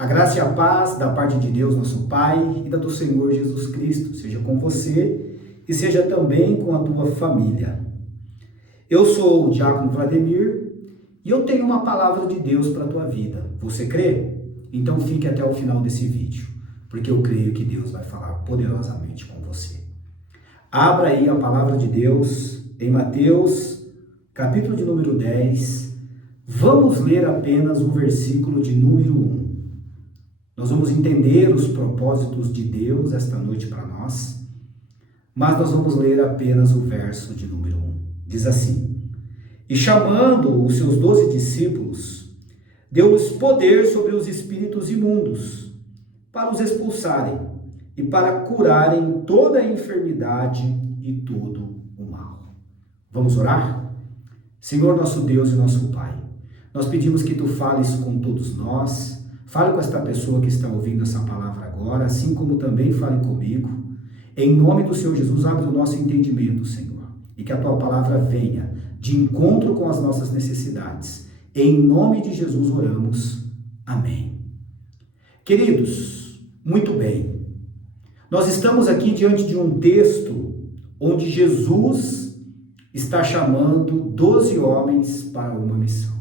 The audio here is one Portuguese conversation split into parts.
A graça e a paz da parte de Deus, nosso Pai, e da do Senhor Jesus Cristo, seja com você e seja também com a tua família. Eu sou o Diácono Vladimir e eu tenho uma palavra de Deus para a tua vida. Você crê? Então fique até o final desse vídeo, porque eu creio que Deus vai falar poderosamente com você. Abra aí a palavra de Deus em Mateus, capítulo de número 10. Vamos ler apenas o versículo de número 1. Nós vamos entender os propósitos de Deus esta noite para nós, mas nós vamos ler apenas o verso de número 1. Diz assim: E chamando os seus 12 discípulos, deu-lhes poder sobre os espíritos imundos, para os expulsarem e para curarem toda a enfermidade e todo o mal. Vamos orar? Senhor nosso Deus e nosso Pai, nós pedimos que Tu fales com todos nós. Fale com esta pessoa que está ouvindo essa palavra agora, assim como também fale comigo. Em nome do Senhor Jesus, abre o nosso entendimento, Senhor, e que a Tua palavra venha de encontro com as nossas necessidades. Em nome de Jesus oramos. Amém. Queridos, muito bem. Nós estamos aqui diante de um texto onde Jesus está chamando 12 homens para uma missão.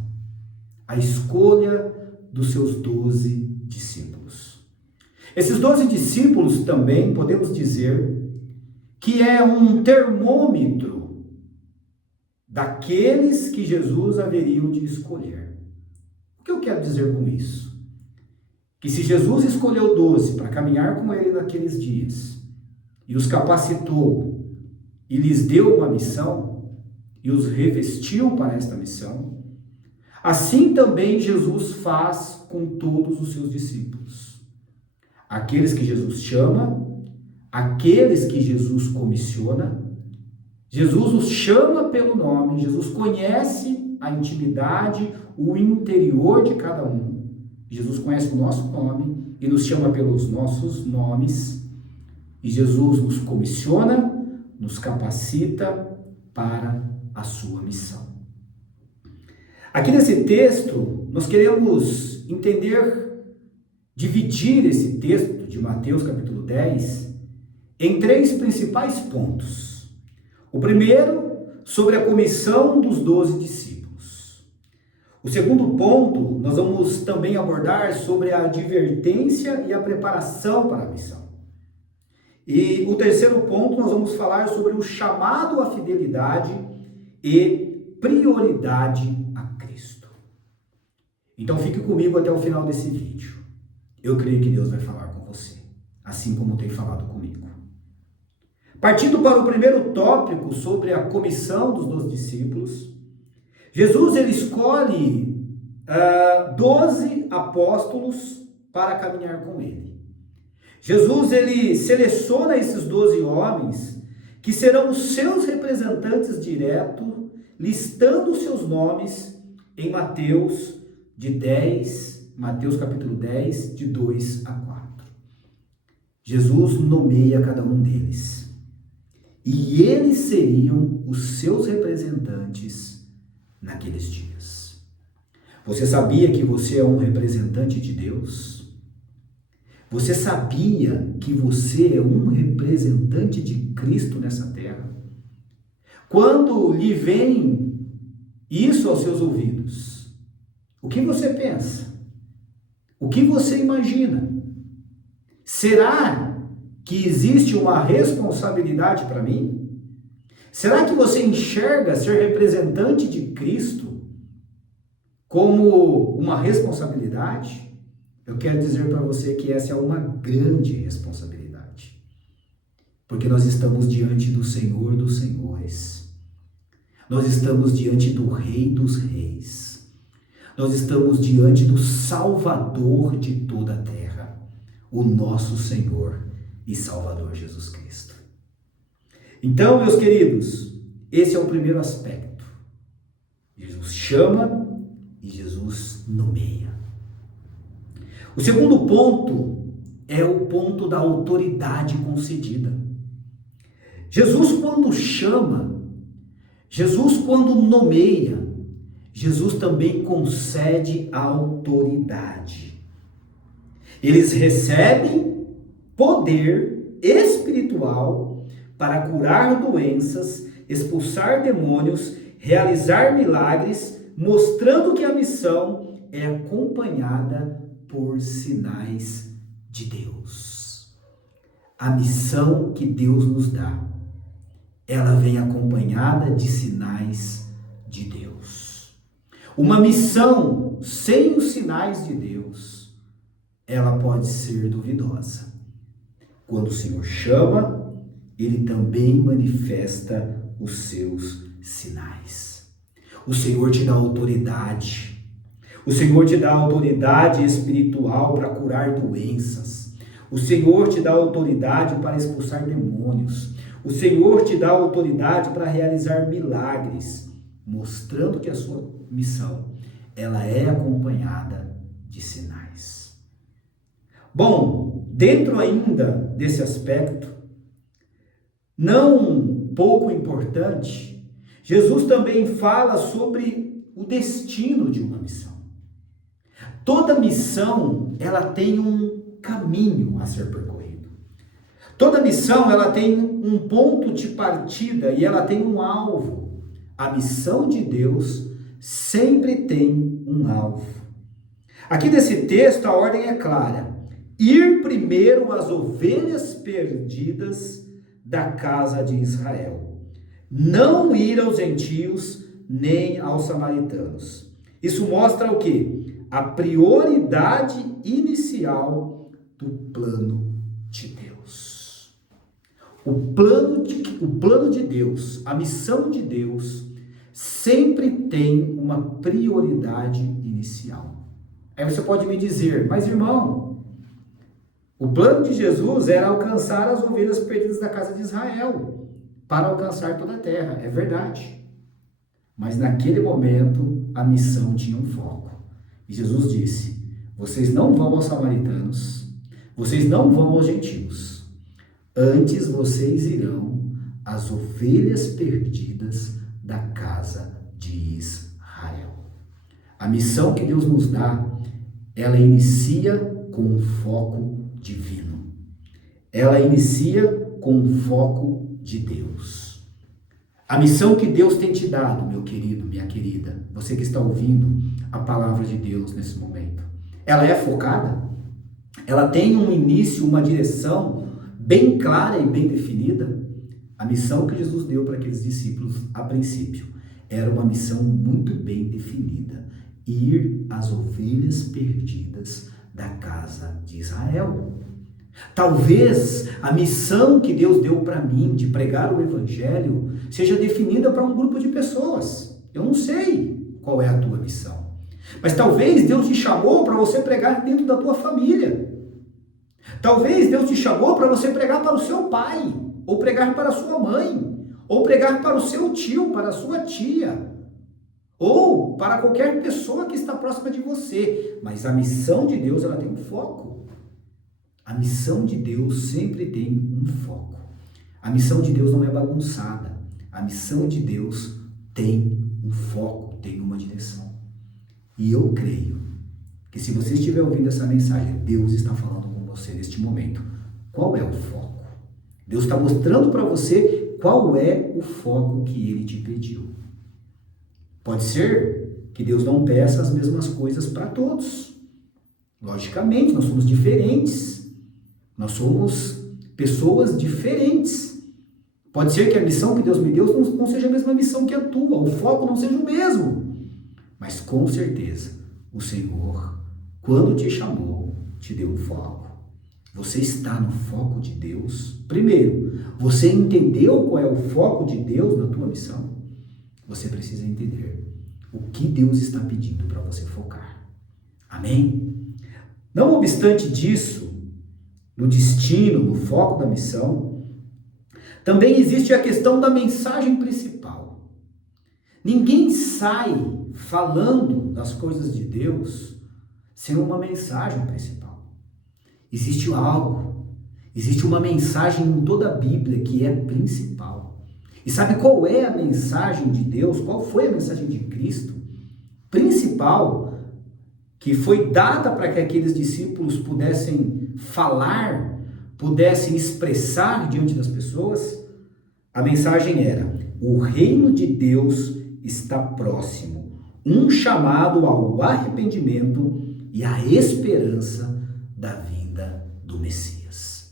A escolha dos seus 12 discípulos. Esses 12 discípulos também podemos dizer que é um termômetro daqueles que Jesus haveria de escolher. O que eu quero dizer com isso? Que se Jesus escolheu 12 para caminhar com ele naqueles dias e os capacitou e lhes deu uma missão e os revestiu para esta missão, assim também Jesus faz com todos os seus discípulos. Aqueles que Jesus chama, aqueles que Jesus comissiona, Jesus os chama pelo nome, Jesus conhece a intimidade, o interior de cada um. Jesus conhece o nosso nome e nos chama pelos nossos nomes. E Jesus nos comissiona, nos capacita para a sua missão. Aqui nesse texto, nós queremos dividir esse texto de Mateus capítulo 10 em 3 principais pontos. O primeiro, sobre a comissão dos 12 discípulos. O segundo ponto, nós vamos também abordar sobre a advertência e a preparação para a missão. E o terceiro ponto, nós vamos falar sobre o chamado à fidelidade e prioridade a Cristo. Então fique comigo até o final desse vídeo. Eu creio que Deus vai falar com você, assim como tem falado comigo. Partindo para o primeiro tópico sobre a comissão dos 12 discípulos, Jesus ele escolhe 12 apóstolos para caminhar com ele. Jesus ele seleciona esses 12 homens que serão os seus representantes diretos, listando os seus nomes em Mateus capítulo 10, de 2 a 4. Jesus nomeia cada um deles. E eles seriam os seus representantes naqueles dias. Você sabia que você é um representante de Deus? Você sabia que você é um representante de Cristo nessa terra? Quando lhe vem isso aos seus ouvidos, o que você pensa? O que você imagina? Será que existe uma responsabilidade para mim? Será que você enxerga ser representante de Cristo como uma responsabilidade? Eu quero dizer para você que essa é uma grande responsabilidade. Porque nós estamos diante do Senhor dos Senhores. Nós estamos diante do Rei dos Reis. Nós estamos diante do Salvador de toda a terra, o nosso Senhor e Salvador Jesus Cristo. Então, meus queridos, esse é o primeiro aspecto. Jesus chama e Jesus nomeia. O segundo ponto é o ponto da autoridade concedida. Jesus, quando chama, Jesus, quando nomeia, Jesus também concede a autoridade. Eles recebem poder espiritual para curar doenças, expulsar demônios, realizar milagres, mostrando que a missão é acompanhada por sinais de Deus. A missão que Deus nos dá, ela vem acompanhada de sinais de Deus. Uma missão sem os sinais de Deus, ela pode ser duvidosa. Quando o Senhor chama, Ele também manifesta os seus sinais. O Senhor te dá autoridade. O Senhor te dá autoridade espiritual para curar doenças. O Senhor te dá autoridade para expulsar demônios. O Senhor te dá autoridade para realizar milagres, mostrando que a sua missão, ela é acompanhada de sinais. Bom, dentro ainda desse aspecto, não pouco importante, Jesus também fala sobre o destino de uma missão. Toda missão, ela tem um caminho a ser percorrido. Toda missão, ela tem um ponto de partida e ela tem um alvo. A missão de Deus sempre tem um alvo. Aqui nesse texto, a ordem é clara: ir primeiro às ovelhas perdidas da casa de Israel. Não ir aos gentios, nem aos samaritanos. Isso mostra o quê? A prioridade inicial do plano de Deus. O plano de Deus, a missão de Deus, sempre tem uma prioridade inicial. Aí você pode me dizer, mas irmão, o plano de Jesus era alcançar as ovelhas perdidas da casa de Israel, para alcançar toda a terra. É verdade. Mas naquele momento, a missão tinha um foco. E Jesus disse: vocês não vão aos samaritanos, vocês não vão aos gentios. Antes vocês irão às ovelhas perdidas da casa de Israel. A missão que Deus nos dá, ela inicia com um foco divino. Ela inicia com um foco de Deus. A missão que Deus tem te dado, meu querido, minha querida, você que está ouvindo a palavra de Deus nesse momento, ela é focada? Ela tem um início, uma direção bem clara e bem definida? A missão que Jesus deu para aqueles discípulos a princípio era uma missão muito bem definida: ir às ovelhas perdidas da casa de Israel. Talvez a missão que Deus deu para mim de pregar o evangelho seja definida para um grupo de pessoas. Eu não sei qual é a tua missão. Mas talvez Deus te chamou para você pregar dentro da tua família. Talvez Deus te chamou para você pregar para o seu pai, ou pregar para a sua mãe, ou pregar para o seu tio, para a sua tia, ou para qualquer pessoa que está próxima de você. Mas a missão de Deus, ela tem um foco. A missão de Deus sempre tem um foco. A missão de Deus não é bagunçada. A missão de Deus tem um foco, tem uma direção. E eu creio que se você estiver ouvindo essa mensagem, Deus está falando com você neste momento. Qual é o foco? Deus está mostrando para você qual é o foco que Ele te pediu. Pode ser que Deus não peça as mesmas coisas para todos. Logicamente, nós somos diferentes. Nós somos pessoas diferentes. Pode ser que a missão que Deus me deu não seja a mesma missão que a tua, o foco não seja o mesmo. Mas com certeza, o Senhor, quando te chamou, te deu um foco. Você está no foco de Deus? Primeiro, você entendeu qual é o foco de Deus na tua missão? Você precisa entender o que Deus está pedindo para você focar. Amém? Não obstante disso, no destino, no foco da missão, também existe a questão da mensagem principal. Ninguém sai falando das coisas de Deus sem uma mensagem principal. Existe algo, existe uma mensagem em toda a Bíblia que é principal. E sabe qual é a mensagem de Deus? Qual foi a mensagem de Cristo? Principal que foi dada para que aqueles discípulos pudessem falar, pudessem expressar diante das pessoas, a mensagem era: o reino de Deus está próximo, um chamado ao arrependimento e à esperança da vinda do Messias.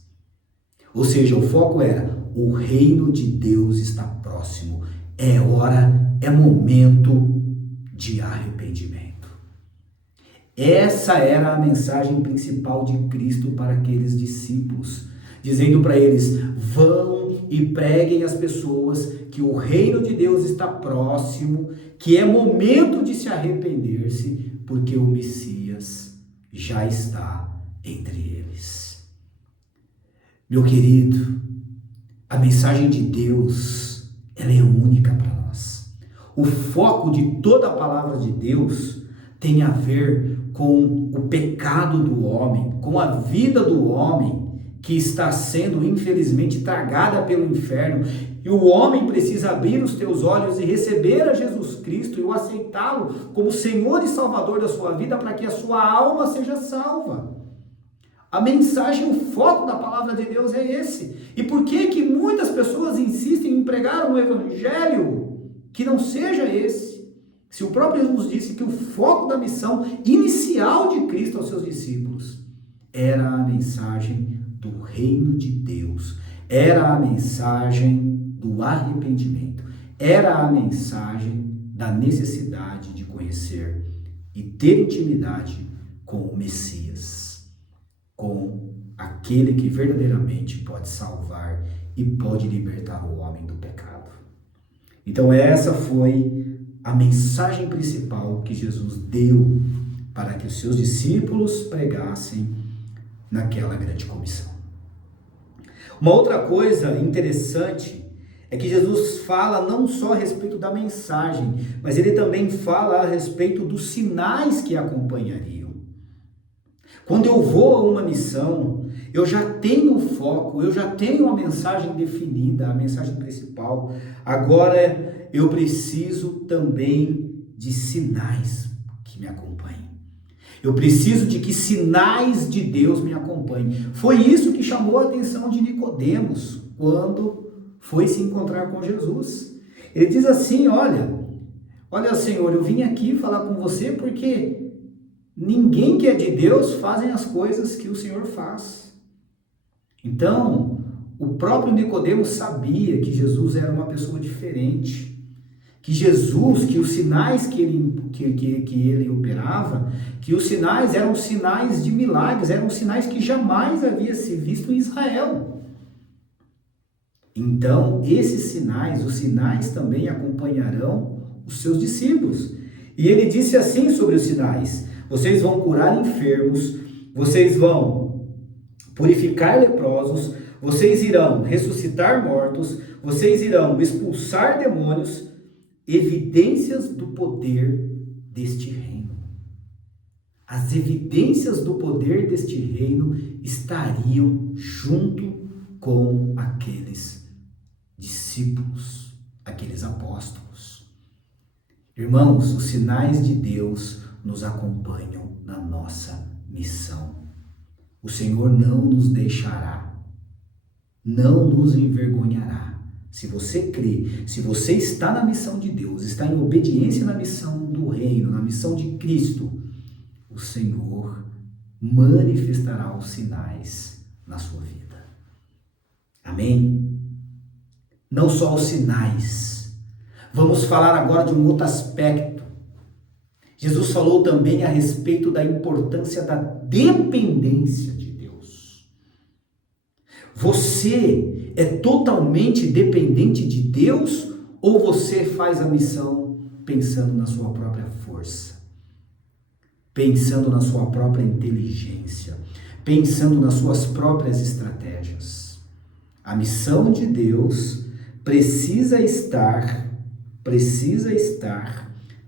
Ou seja, o foco era: o reino de Deus está próximo, é hora, é momento de arrependimento. Essa era a mensagem principal de Cristo para aqueles discípulos, dizendo para eles: vão e preguem às pessoas que o reino de Deus está próximo, que é momento de se arrepender-se, porque o Messias já está entre eles. Meu querido, a mensagem de Deus, ela é única para nós. O foco de toda a palavra de Deus tem a ver com o pecado do homem, com a vida do homem que está sendo infelizmente tragada pelo inferno, e o homem precisa abrir os teus olhos e receber a Jesus Cristo e o aceitá-lo como Senhor e Salvador da sua vida, para que a sua alma seja salva. A mensagem, o foco da palavra de Deus é esse. E por que muitas pessoas insistem em pregar um evangelho que não seja esse? Se o próprio Jesus disse que o foco da missão inicial de Cristo aos seus discípulos era a mensagem do reino de Deus, era a mensagem do arrependimento, era a mensagem da necessidade de conhecer e ter intimidade com o Messias, com aquele que verdadeiramente pode salvar e pode libertar o homem do pecado. Então essa foi a mensagem principal que Jesus deu para que os seus discípulos pregassem naquela grande comissão. Uma outra coisa interessante é que Jesus fala não só a respeito da mensagem, mas ele também fala a respeito dos sinais que acompanhariam. Quando eu vou a uma missão, eu já tenho o foco, eu já tenho a mensagem definida, a mensagem principal. Agora eu preciso também de sinais que me acompanhem. Eu preciso de que sinais de Deus me acompanhem. Foi isso que chamou a atenção de Nicodemos quando foi se encontrar com Jesus. Ele diz assim: olha Senhor, eu vim aqui falar com você porque ninguém que é de Deus fazem as coisas que o Senhor faz. Então, o próprio Nicodemos sabia que Jesus era uma pessoa diferente. Que Jesus, que os sinais que ele operava, que os sinais eram sinais de milagres, eram sinais que jamais havia se visto em Israel. Então, esses sinais, os sinais também acompanharão os seus discípulos. E ele disse assim sobre os sinais: vocês vão curar enfermos, vocês vão purificar leprosos, vocês irão ressuscitar mortos, vocês irão expulsar demônios, evidências do poder deste reino. As evidências do poder deste reino estariam junto com aqueles discípulos, aqueles apóstolos. Irmãos, os sinais de Deus nos acompanham na nossa missão. O Senhor não nos deixará, não nos envergonhará. Se você crê, se você está na missão de Deus, está em obediência na missão do reino, na missão de Cristo, o Senhor manifestará os sinais na sua vida. Amém? Não só os sinais. Vamos falar agora de um outro aspecto. Jesus falou também a respeito da importância da dependência de Deus. Você é totalmente dependente de Deus ou você faz a missão pensando na sua própria força, pensando na sua própria inteligência, pensando nas suas próprias estratégias? A missão de Deus precisa estar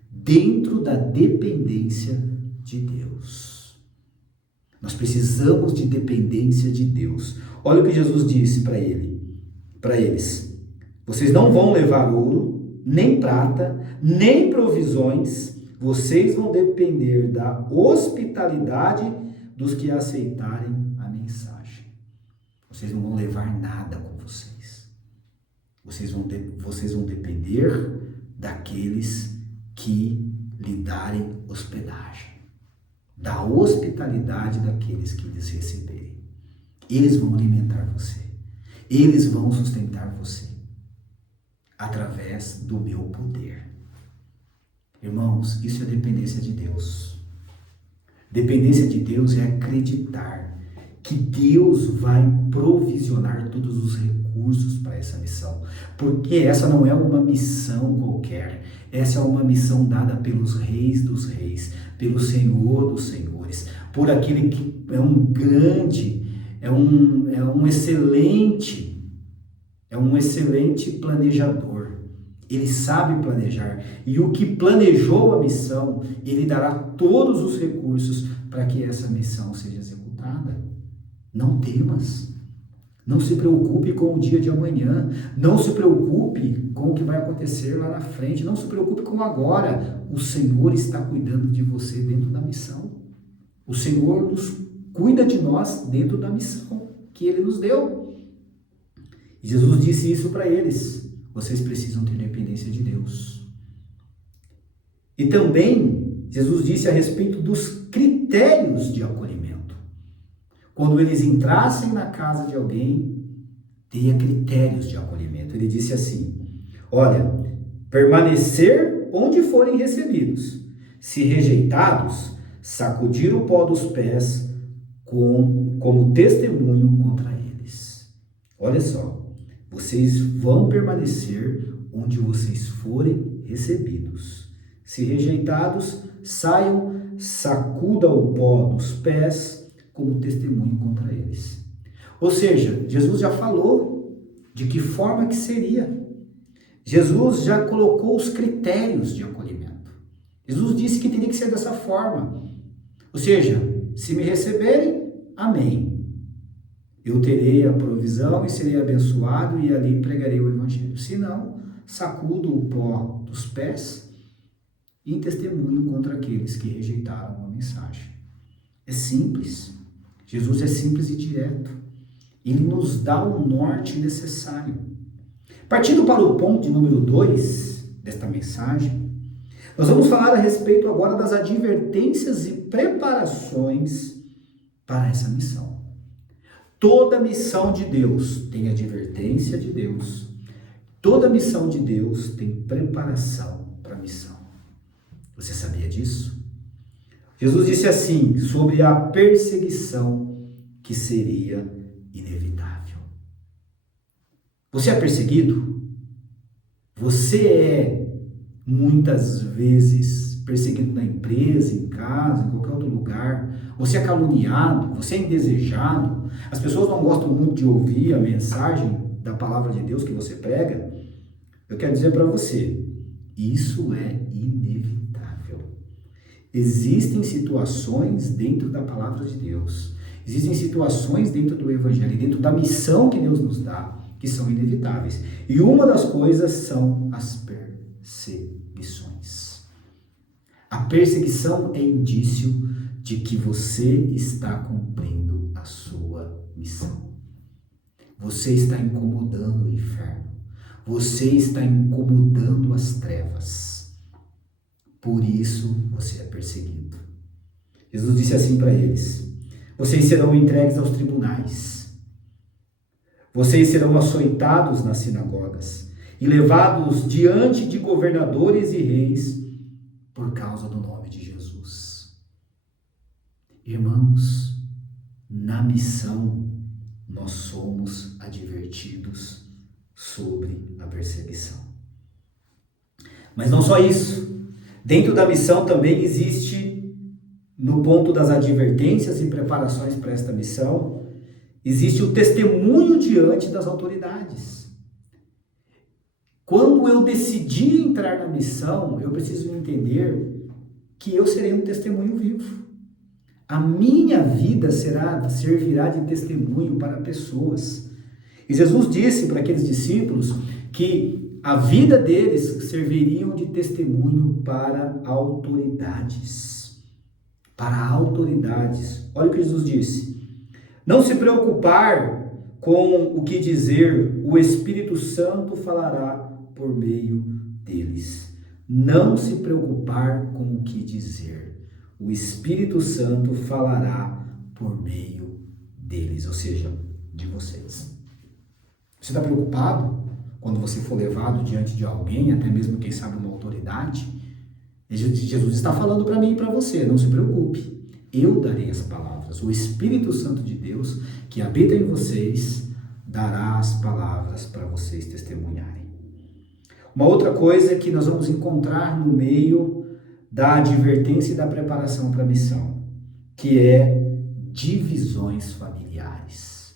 dentro da dependência de Deus. Nós precisamos de dependência de Deus. Olha o que Jesus disse para eles: vocês não vão levar ouro, nem prata, nem provisões, vocês vão depender da hospitalidade dos que aceitarem a mensagem. Vocês não vão levar nada com vocês. Vocês vão depender daqueles que lhe darem hospedagem, da hospitalidade daqueles que lhes receberem. Eles vão alimentar você. Eles vão sustentar você através do meu poder. Irmãos, isso é dependência de Deus. Dependência de Deus é acreditar que Deus vai provisionar todos os recursos para essa missão. Porque essa não é uma missão qualquer. Essa é uma missão dada pelos reis dos reis, pelo Senhor dos senhores, por aquele que é um grande, é um excelente planejador. Ele sabe planejar. E o que planejou a missão, ele dará todos os recursos para que essa missão seja executada. Não temas. Não se preocupe com o dia de amanhã. Não se preocupe com o que vai acontecer lá na frente. Não se preocupe com agora. O Senhor está cuidando de você dentro da missão. O Senhor cuida de nós dentro da missão que Ele nos deu. E Jesus disse isso para eles. Vocês precisam ter dependência de Deus. E também, Jesus disse a respeito dos critérios de acolhimento. Quando eles entrassem na casa de alguém, tenha critérios de acolhimento. Ele disse assim: olha, permanecer onde forem recebidos. Se rejeitados, sacudir o pó dos pés como testemunho contra eles. Olha só. Vocês vão permanecer onde vocês forem recebidos. Se rejeitados, saiam, sacuda o pó dos pés como testemunho contra eles. Ou seja, Jesus já falou de que forma que seria. Jesus já colocou os critérios de acolhimento. Jesus disse que teria que ser dessa forma. Ou seja, se me receberem, amém. Eu terei a provisão e serei abençoado e ali pregarei o evangelho. Se não, sacudo o pó dos pés e testemunho contra aqueles que rejeitaram a mensagem. É simples. Jesus é simples e direto. Ele nos dá o norte necessário. Partindo para o ponto de número 2 desta mensagem, nós vamos falar a respeito agora das advertências e preparações para essa missão. Toda missão de Deus tem advertência de Deus. Toda missão de Deus tem preparação para a missão. Você sabia disso? Jesus disse assim sobre a perseguição que seria inevitável. Você é perseguido? Você é muitas vezes perseguido na empresa, em casa, em qualquer outro lugar. Você é caluniado, você é indesejado. As pessoas não gostam muito de ouvir a mensagem da palavra de Deus que você prega. Eu quero dizer para você, isso é inevitável. Existem situações dentro da palavra de Deus, existem situações dentro do evangelho, dentro da missão que Deus nos dá, que são inevitáveis. E uma das coisas são as perseguições. A perseguição é indício de que você está cumprindo a sua missão. Você está incomodando o inferno. Você está incomodando as trevas. Por isso você é perseguido. Jesus disse assim para eles: vocês serão entregues aos tribunais. Vocês serão açoitados nas sinagogas e levados diante de governadores e reis por causa do nome de Jesus. Irmãos, na missão nós somos advertidos sobre a perseguição. Mas não só isso. Dentro da missão também existe, no ponto das advertências e preparações para esta missão, existe o testemunho diante das autoridades. Quando eu decidi entrar na missão, eu preciso entender que eu serei um testemunho vivo. A minha vida servirá de testemunho para pessoas. E Jesus disse para aqueles discípulos que a vida deles serviriam de testemunho para autoridades. Para autoridades. Olha o que Jesus disse. Não se preocupar com o que dizer, o Espírito Santo falará por meio deles. Não se preocupar com o que dizer. O Espírito Santo falará por meio deles, ou seja, de vocês. Você está preocupado quando você for levado diante de alguém, até mesmo, quem sabe, uma autoridade? Jesus está falando para mim e para você, não se preocupe. Eu darei as palavras. O Espírito Santo de Deus, que habita em vocês, dará as palavras para vocês testemunharem. Uma outra coisa que nós vamos encontrar no meio da advertência e da preparação para a missão, que é divisões familiares.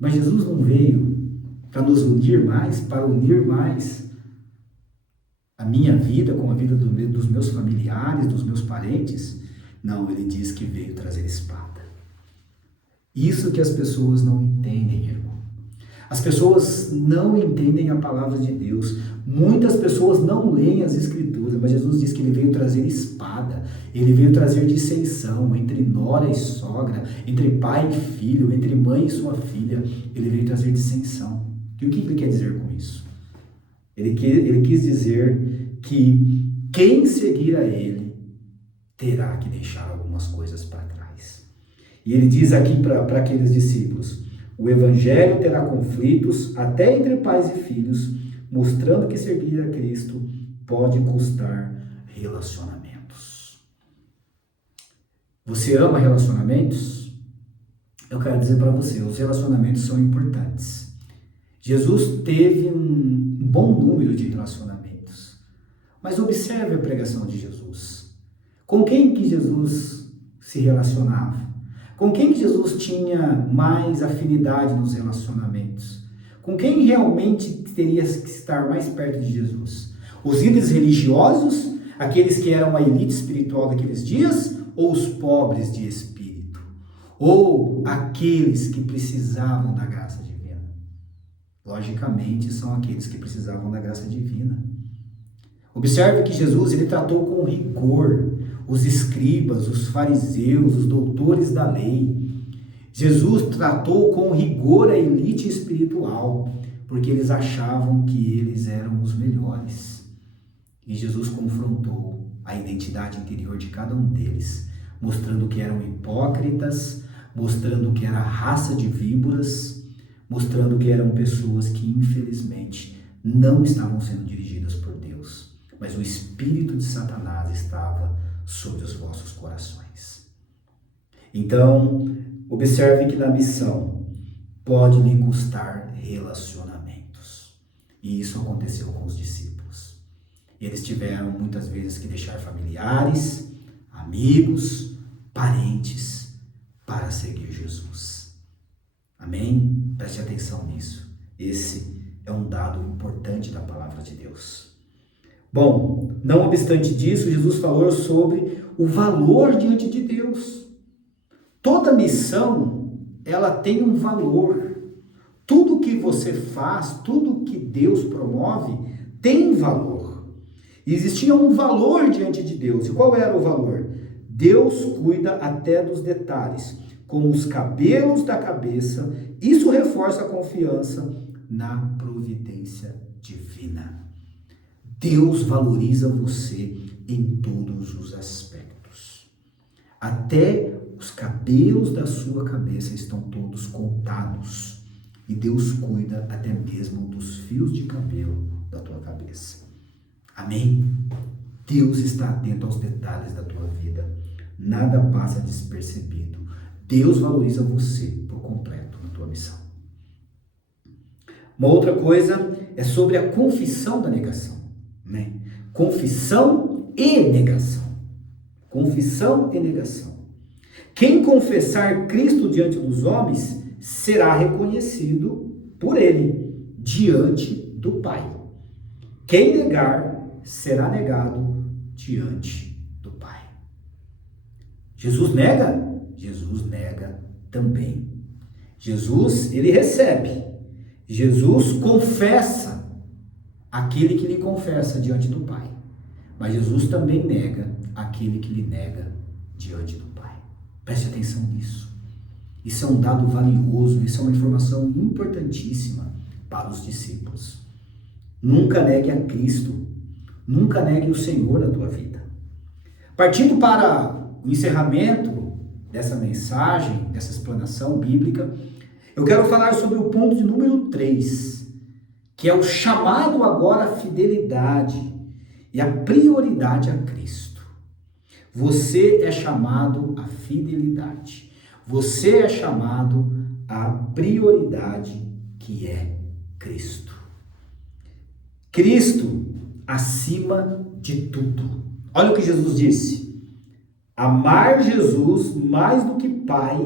Mas Jesus não veio para nos unir mais, para unir mais a minha vida com a vida dos meus familiares, dos meus parentes? Não, ele diz que veio trazer espada. Isso que as pessoas não entendem, irmão. As pessoas não entendem a palavra de Deus. Muitas pessoas não leem as Escrituras, mas Jesus diz que ele veio trazer espada. Ele veio trazer dissensão entre nora e sogra, entre pai e filho, entre mãe e sua filha. Ele veio trazer dissensão. E o que ele quer dizer com isso? Ele quis dizer que quem seguir a ele terá que deixar algumas coisas para trás. E ele diz aqui para aqueles discípulos: o evangelho terá conflitos até entre pais e filhos, mostrando que seguir a Cristo pode custar relacionamentos. Você ama relacionamentos? Eu quero dizer para você, os relacionamentos são importantes. Jesus teve um bom número de relacionamentos. Mas observe a pregação de Jesus. Com quem que Jesus se relacionava? Com quem que Jesus tinha mais afinidade nos relacionamentos? Com quem realmente teria que estar mais perto de Jesus? Os líderes religiosos, aqueles que eram a elite espiritual daqueles dias, ou os pobres de espírito? Ou aqueles que precisavam da graça divina? Logicamente, são aqueles que precisavam da graça divina. Observe que Jesus ele tratou com rigor os escribas, os fariseus, os doutores da lei. Jesus tratou com rigor a elite espiritual, porque eles achavam que eles eram os melhores. E Jesus confrontou a identidade interior de cada um deles, mostrando que eram hipócritas, mostrando que era raça de víboras, mostrando que eram pessoas que, infelizmente, não estavam sendo dirigidas por Deus, mas o espírito de Satanás estava sobre os vossos corações. Então, observe que na missão pode lhe custar relacionamentos. E isso aconteceu com os discípulos. Eles tiveram muitas vezes que deixar familiares, amigos, parentes para seguir Jesus. Amém? Preste atenção nisso. Esse é um dado importante da palavra de Deus. Bom, não obstante disso, Jesus falou sobre o valor diante de Deus. Toda missão, ela tem um valor. Tudo que você faz, tudo que Deus promove, tem valor. E existia um valor diante de Deus. E qual era o valor? Deus cuida até dos detalhes, como os cabelos da cabeça. Isso reforça a confiança na providência divina. Deus valoriza você em todos os aspectos. Até os cabelos da sua cabeça estão todos contados. E Deus cuida até mesmo dos fios de cabelo da tua cabeça. Amém? Deus está atento aos detalhes da tua vida. Nada passa despercebido. Deus valoriza você por completo na tua missão. Uma outra coisa é sobre a confissão da negação. Né? Confissão e negação. Confissão e negação. Quem confessar Cristo diante dos homens será reconhecido por ele diante do Pai. Quem negar será negado diante do Pai. Jesus nega? Jesus nega também. Jesus, ele recebe. Jesus confessa aquele que lhe confessa diante do Pai. Mas Jesus também nega aquele que lhe nega diante do Pai. Preste atenção nisso. Isso é um dado valioso, isso é uma informação importantíssima para os discípulos. Nunca negue a Cristo. Nunca negue o Senhor na tua vida. Partindo para o encerramento dessa mensagem, dessa explanação bíblica, eu quero falar sobre o ponto de número 3, que é o chamado agora à fidelidade e a prioridade a Cristo. Você é chamado à fidelidade. Você é chamado à prioridade que é Cristo. Cristo acima de tudo. Olha o que Jesus disse. Amar Jesus mais do que pai,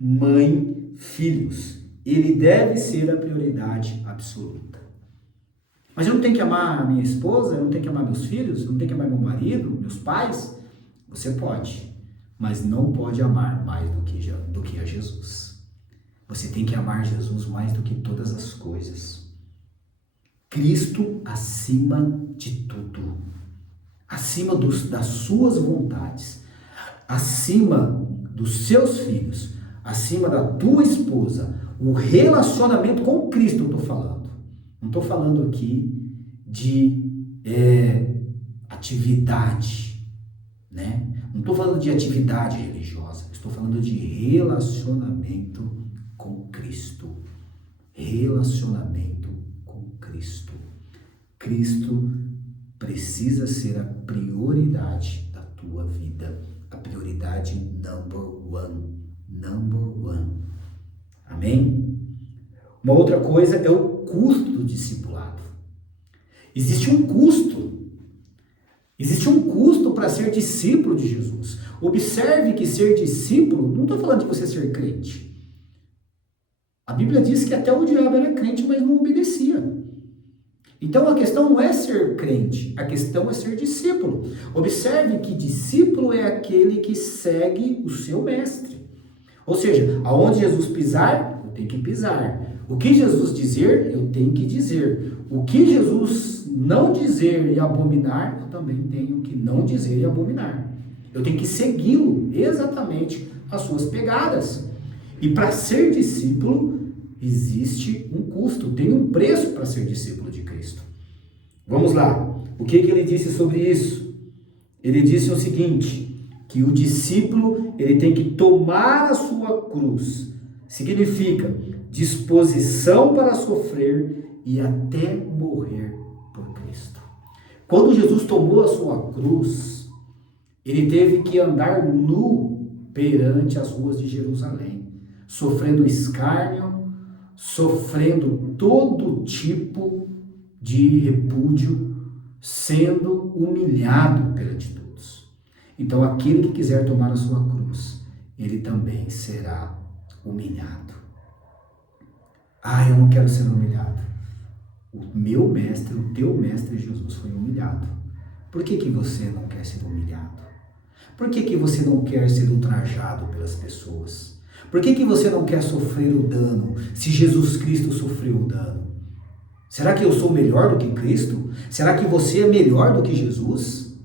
mãe, filhos. Ele deve ser a prioridade absoluta. Mas eu não tenho que amar a minha esposa, eu não tenho que amar meus filhos, eu não tenho que amar meu marido, meus pais? Você pode, mas não pode amar mais do que a Jesus. Você tem que amar Jesus mais do que todas as coisas. Cristo acima de tudo. Acima das suas vontades. Acima dos seus filhos. Acima da tua esposa. O relacionamento com Cristo eu estou falando. Não estou falando aqui de atividade, né? Não estou falando de atividade religiosa. Estou falando de relacionamento com Cristo. Relacionamento com Cristo. Cristo precisa ser a prioridade da tua vida. A prioridade number one. Number one. Amém? Uma outra coisa é o custo do discipulado. Existe um custo. Existe um custo para ser discípulo de Jesus. Observe que ser discípulo, não estou falando de você ser crente. A Bíblia diz que até o diabo era crente, mas não obedecia. Então a questão não é ser crente, a questão é ser discípulo. Observe que discípulo é aquele que segue o seu mestre. Ou seja, aonde Jesus pisar, eu tenho que pisar. O que Jesus dizer, eu tenho que dizer. O que Jesus não dizer e abominar, eu também tenho que não dizer e abominar. Eu tenho que segui-lo exatamente as suas pegadas. E para ser discípulo, existe um custo, tem um preço para ser discípulo de Cristo. Vamos lá. O que ele disse sobre isso? Ele disse o seguinte, que o discípulo ele tem que tomar a sua cruz. Significa disposição para sofrer e até morrer por Cristo. Quando Jesus tomou a sua cruz, ele teve que andar nu perante as ruas de Jerusalém, sofrendo escárnio, sofrendo todo tipo de repúdio, sendo humilhado perante todos. Então, aquele que quiser tomar a sua cruz, ele também será humilhado. Eu não quero ser humilhado. O meu mestre, o teu mestre Jesus foi humilhado. Por que você não quer ser humilhado? Por que você não quer ser ultrajado pelas pessoas? Por que você não quer sofrer o dano, se Jesus Cristo sofreu o dano? Será que eu sou melhor do que Cristo? Será que você é melhor do que Jesus?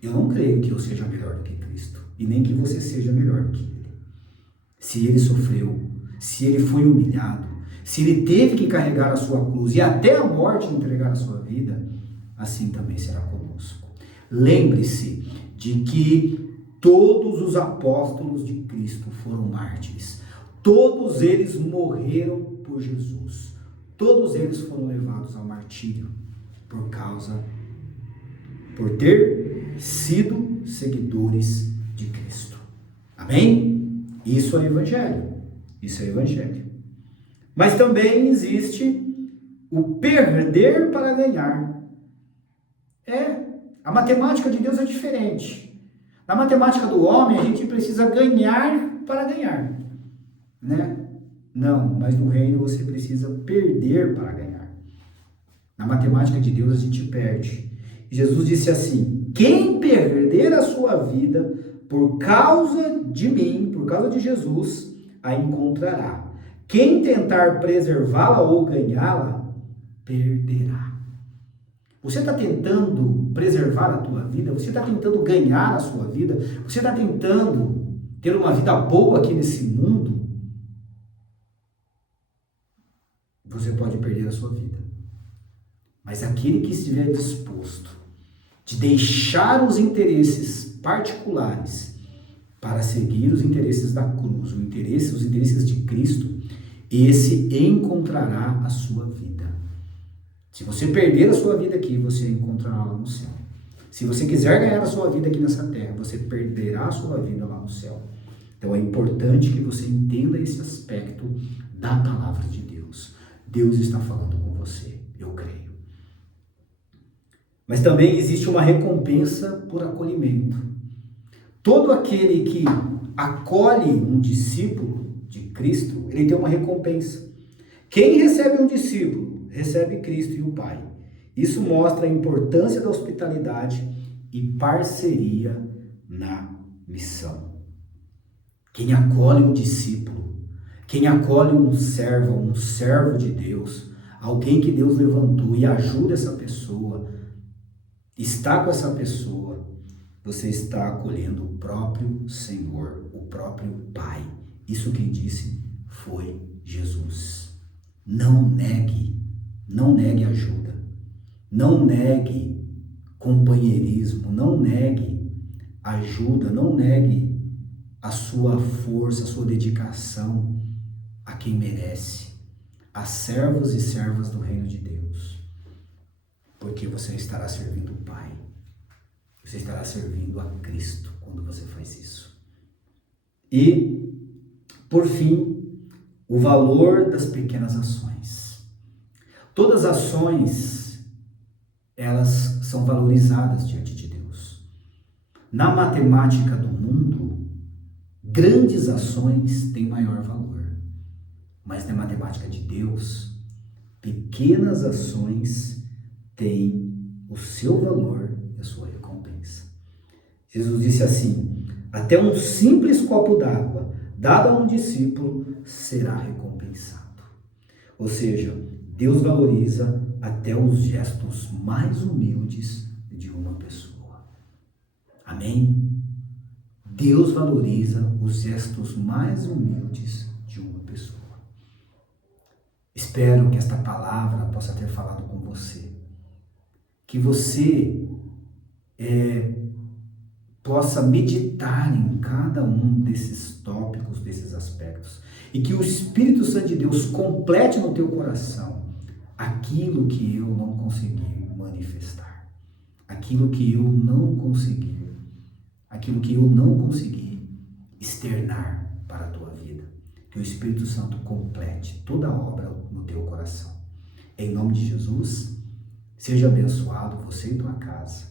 Eu não creio que eu seja melhor do que Cristo, e nem que você seja melhor do que Ele. Se Ele sofreu, se Ele foi humilhado, se Ele teve que carregar a sua cruz e até a morte entregar a sua vida, assim também será conosco. Lembre-se de que todos os apóstolos de Cristo foram mártires. Todos eles morreram por Jesus. Todos eles foram levados ao martírio por ter sido seguidores de Cristo. Amém? Isso é evangelho. Isso é evangelho. Mas também existe o perder para ganhar. A matemática de Deus é diferente. Na matemática do homem, a gente precisa ganhar para ganhar, né? Não, mas no reino você precisa perder para ganhar. Na matemática de Deus a gente perde. Jesus disse assim, quem perder a sua vida por causa de mim, por causa de Jesus, a encontrará. Quem tentar preservá-la ou ganhá-la, perderá. Você está tentando preservar a tua vida? Você está tentando ganhar a sua vida? Você está tentando ter uma vida boa aqui nesse mundo? Você pode perder a sua vida. Mas aquele que estiver disposto de deixar os interesses particulares para seguir os interesses da cruz, os interesses de Cristo, esse encontrará a sua vida. Se você perder a sua vida aqui, você encontrará lá no céu. Se você quiser ganhar a sua vida aqui nessa terra, você perderá a sua vida lá no céu. Então é importante que você entenda esse aspecto da palavra de Deus. Deus está falando com você, eu creio. Mas também existe uma recompensa por acolhimento. Todo aquele que acolhe um discípulo de Cristo, ele tem uma recompensa. Quem recebe um discípulo, recebe Cristo e o Pai. Isso mostra a importância da hospitalidade e parceria na missão. Quem acolhe um discípulo, quem acolhe um servo de Deus, alguém que Deus levantou e ajuda essa pessoa, está com essa pessoa, você está acolhendo o próprio Senhor, o próprio Pai. Isso quem disse foi Jesus. Não negue ajuda, não negue companheirismo, não negue ajuda, não negue a sua força, a sua dedicação a quem merece, a servos e servas do reino de Deus, porque você estará servindo o Pai, você estará servindo a Cristo quando você faz isso. E, por fim, o valor das pequenas ações. Todas as ações, elas são valorizadas diante de Deus. Na matemática do mundo, grandes ações têm maior valor. Mas na matemática de Deus, pequenas ações têm o seu valor e a sua recompensa. Jesus disse assim: até um simples copo d'água dado a um discípulo será recompensado. Ou seja, Deus valoriza até os gestos mais humildes de uma pessoa. Amém? Deus valoriza os gestos mais humildes de uma pessoa. Espero que esta palavra possa ter falado com você. Que você possa meditar em cada um desses tópicos, desses aspectos. E que o Espírito Santo de Deus complete no teu coração aquilo que eu não consegui manifestar. Aquilo que eu não consegui externar para a tua vida. Que o Espírito Santo complete toda a obra no teu coração. Em nome de Jesus, seja abençoado você e tua casa.